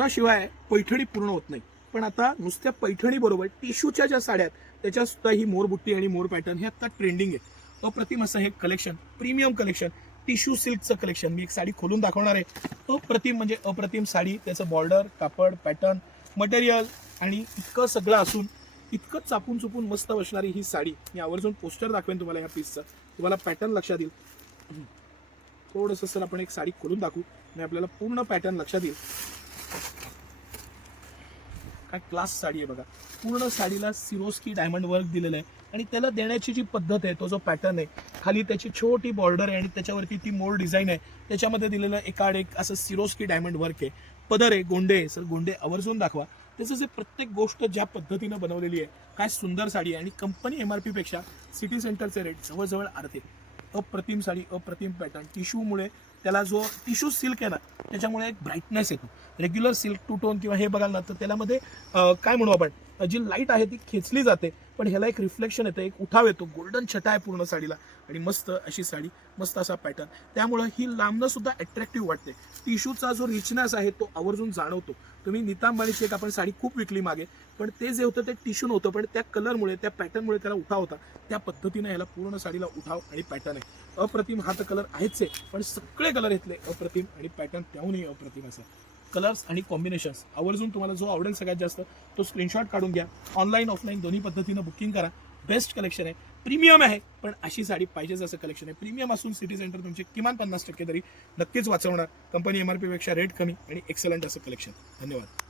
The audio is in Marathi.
मोराशिवाय पैठणी पूर्ण होत नाही. पण आता नुसत्या पैठणी बरोबर टिश्यूच्या ज्या साड्या आहेत त्याच्यात सुद्धा ही मोरबुट्टी आणि मोर पॅटर्न हे आता ट्रेंडिंग आहे. अप्रतिम असं हे कलेक्शन, प्रीमियम कलेक्शन, टिश्यू सिल्कचं कलेक्शन. मी एक साडी खोलून दाखवणार आहे. अप्रतिम म्हणजे अप्रतिम साडी. त्याचं बॉर्डर, कापड, पॅटर्न, मटेरियल आणि इतकं सगळं असून इतकं चापून चुपून मस्त बसणारी ही साडी. मी आवर्जून पोस्टर दाखवेन तुम्हाला या पीसचं, तुम्हाला पॅटर्न लक्षात येईल. थोडंसं सर आपण एक साडी खोलून दाखवू आणि आपल्याला पूर्ण पॅटर्न लक्षात येईल. काय क्लास साडी आहे बघा. पूर्ण साडीला सिरोस्की डायमंड वर्क दिलेलं आहे आणि त्याला देण्याची जी पद्धत आहे, तो जो पॅटर्न आहे, खाली त्याची छोटी बॉर्डर आहे आणि त्याच्यावरती ती मोर डिझाईन आहे. त्याच्यामध्ये दिलेलं एकाड एक असं सिरोस्की डायमंड वर्क आहे. पदर आहे, गोंडे आहे. सर गोंडे आवर्जून दाखवा. त्याचं जे प्रत्येक गोष्ट ज्या पद्धतीनं बनवलेली आहे, काय सुंदर साडी आहे. आणि कंपनी MRP पेक्षा सिटी सेंटरचे रेट जवळजवळ अर्धे. अप्रतिम साडी, अप्रतिम पॅटर्न. टिश्यूमुळे त्याला जो टिश्यू सिल्क आहे ना, त्याच्यामुळे एक ब्राईटनेस येतो. रेग्युलर सिल्क टू टोन किंवा हे बघाल ना, तर त्यामध्ये काय म्हणू आपण, जी लाईट आहे ती खेचली जाते, पण ह्याला एक रिफ्लेक्शन येतं, एक उठाव येतो. गोल्डन छटा आहे पूर्ण साडीला आणि मस्त अशी साडी, मस्त असा पॅटर्न. त्यामुळं ही लांबनं सुद्धा अट्रॅक्टिव्ह वाटते. टिश्यूचा जो रिचनेस आहे तो आवर्जून जाणवतो. तुम्ही नीता अंबानीची एक आपण साडी खूप विकली मागे, पण ते जे होतं ते टिश्यू नव्हतं, पण त्या कलरमुळे, त्या पॅटर्नमुळे त्याला उठाव होता. त्या पद्धतीने ह्याला पूर्ण साडीला उठाव आणि पॅटर्न आहे. अप्रतिम. हा तर कलर आहेच आहे, पण सगळे कलर घेतले अप्रतिम आणि पॅटर्न त्याहूनही अप्रतिम असं. कलर्स आणि कॉम्बिनेशन्स आवर्जून तुम्हाला जो आवडेल सगळ्यात जास्त तो स्क्रीनशॉट काढून घ्या. ऑनलाईन ऑफलाईन दोन्ही पद्धतीनं बुकिंग करा. बेस्ट कलेक्शन आहे. प्रीमियम आहे, पण अशी साडी पाहिजेच असं कलेक्शन आहे. प्रीमियम असून सिटी सेंटर तुमचे किमान 50% तरी नक्कीच वाचवणार. कंपनी MRP पेक्षा रेट कमी आणि एक्सलंट असं कलेक्शन. धन्यवाद.